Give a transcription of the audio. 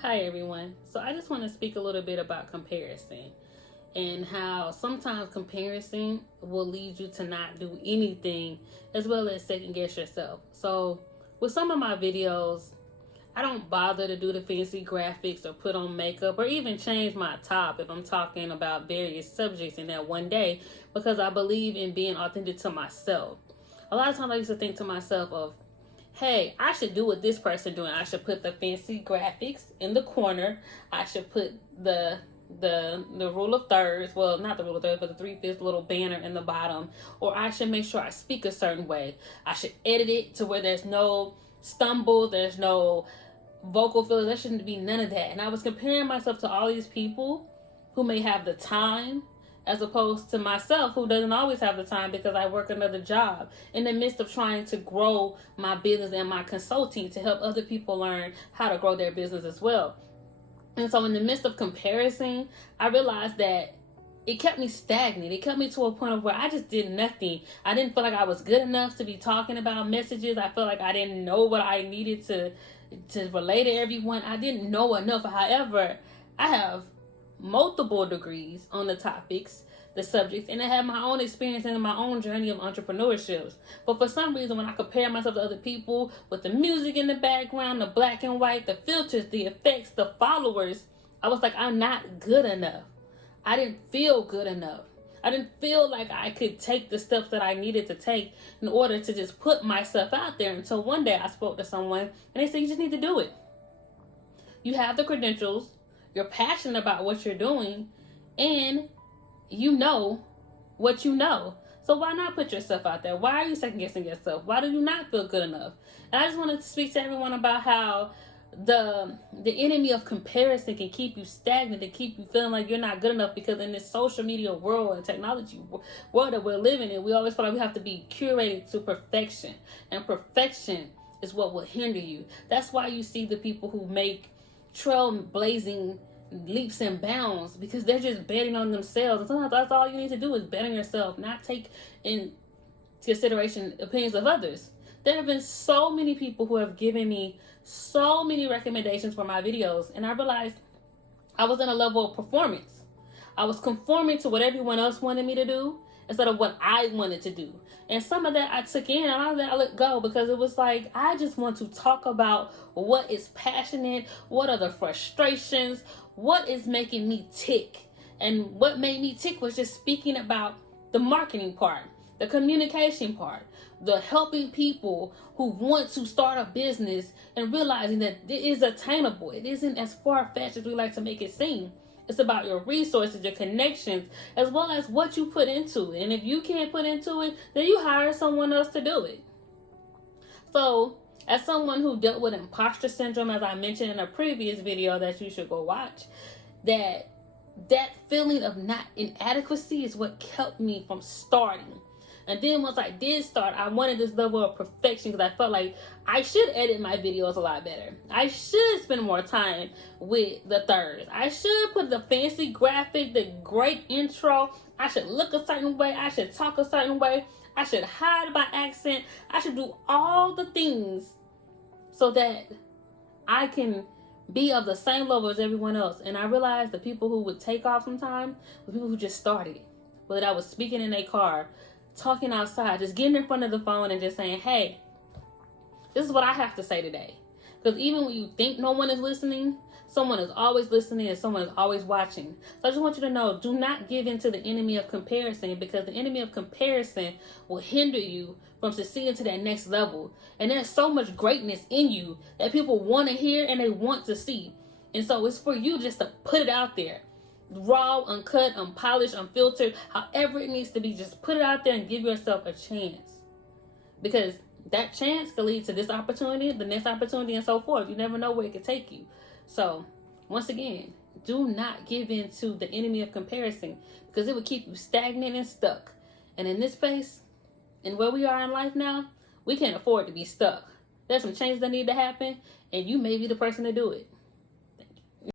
Hi everyone. So I just want to speak a little bit about comparison and how sometimes comparison will lead you to not do anything as well as second guess yourself. So with some of my videos, I don't bother to do the fancy graphics or put on makeup or even change my top if I'm talking about various subjects in that one day because I believe in being authentic to myself. A lot of times I used to think to myself of, hey, I should do what this person doing. I should put the fancy graphics in the corner. I should put the rule of thirds, well, not the rule of thirds, but the three-fifths little banner in the bottom. Or I should make sure I speak a certain way. I should edit it to where there's no stumble, there's no vocal fillers. There shouldn't be none of that. And I was comparing myself to all these people who may have the time as opposed to myself who doesn't always have the time because I work another job in the midst of trying to grow my business and my consulting to help other people learn how to grow their business as well. And so in the midst of comparison, I realized that it kept me stagnant. It kept me to a point of where I just did nothing. I didn't feel like I was good enough to be talking about messages. I felt like I didn't know what I needed to relay to everyone. I didn't know enough. However, I have multiple degrees on the topics, the subjects, and I have my own experience and my own journey of entrepreneurship. But for some reason, when I compare myself to other people with the music in the background, the black and white, the filters, the effects, the followers, I was like, I'm not good enough. I didn't feel good enough. I didn't feel like I could take the steps that I needed to take in order to just put myself out there until one day I spoke to someone and they said, you just need to do it. You have the credentials, you're passionate about what you're doing, and you know what you know. So why not put yourself out there? Why are you second guessing yourself? Why do you not feel good enough? And I just wanted to speak to everyone about how the enemy of comparison can keep you stagnant and keep you feeling like you're not good enough, because in this social media world and technology world that we're living in, we always feel like we have to be curated to perfection, and perfection is what will hinder you. That's why you see the people who make trailblazing leaps and bounds, because they're just betting on themselves. And sometimes that's all you need to do is bet on yourself, not take in consideration opinions of others. There have been so many people who have given me so many recommendations for my videos, and I realized I was in a level of performance. I was conforming to what everyone else wanted me to do instead of what I wanted to do. And some of that I took in and I let go, because it was like, I just want to talk about what is passionate, what are the frustrations, what is making me tick. And what made me tick was just speaking about the marketing part, the communication part, the helping people who want to start a business and realizing that it is attainable. It isn't as far-fetched as we like to make it seem. It's about your resources, your connections, as well as what you put into it. And if you can't put into it, then you hire someone else to do it. So, as someone who dealt with imposter syndrome, as I mentioned in a previous video that you should go watch, that feeling of not inadequacy is what kept me from starting. And then once I did start, I wanted this level of perfection because I felt like I should edit my videos a lot better. I should spend more time with the thirds. I should put the fancy graphic, the great intro. I should look a certain way. I should talk a certain way. I should hide my accent. I should do all the things so that I can be of the same level as everyone else. And I realized the people who would take off sometime were people who just started. Whether I was speaking in a car, talking outside, just getting in front of the phone and just saying, hey, this is what I have to say today. Because even when you think no one is listening, someone is always listening and someone is always watching. So I just want you to know, do not give in to the enemy of comparison, because the enemy of comparison will hinder you from succeeding to that next level. And there's so much greatness in you that people want to hear and they want to see. And so it's for you just to put it out there. Raw, uncut, unpolished, unfiltered, however it needs to be, just put it out there and give yourself a chance. Because that chance could lead to this opportunity, the next opportunity, and so forth. You never know where it could take you. So, once again, do not give in to the enemy of comparison, because it will keep you stagnant and stuck. And in this space, and where we are in life now, we can't afford to be stuck. There's some changes that need to happen, and you may be the person to do it.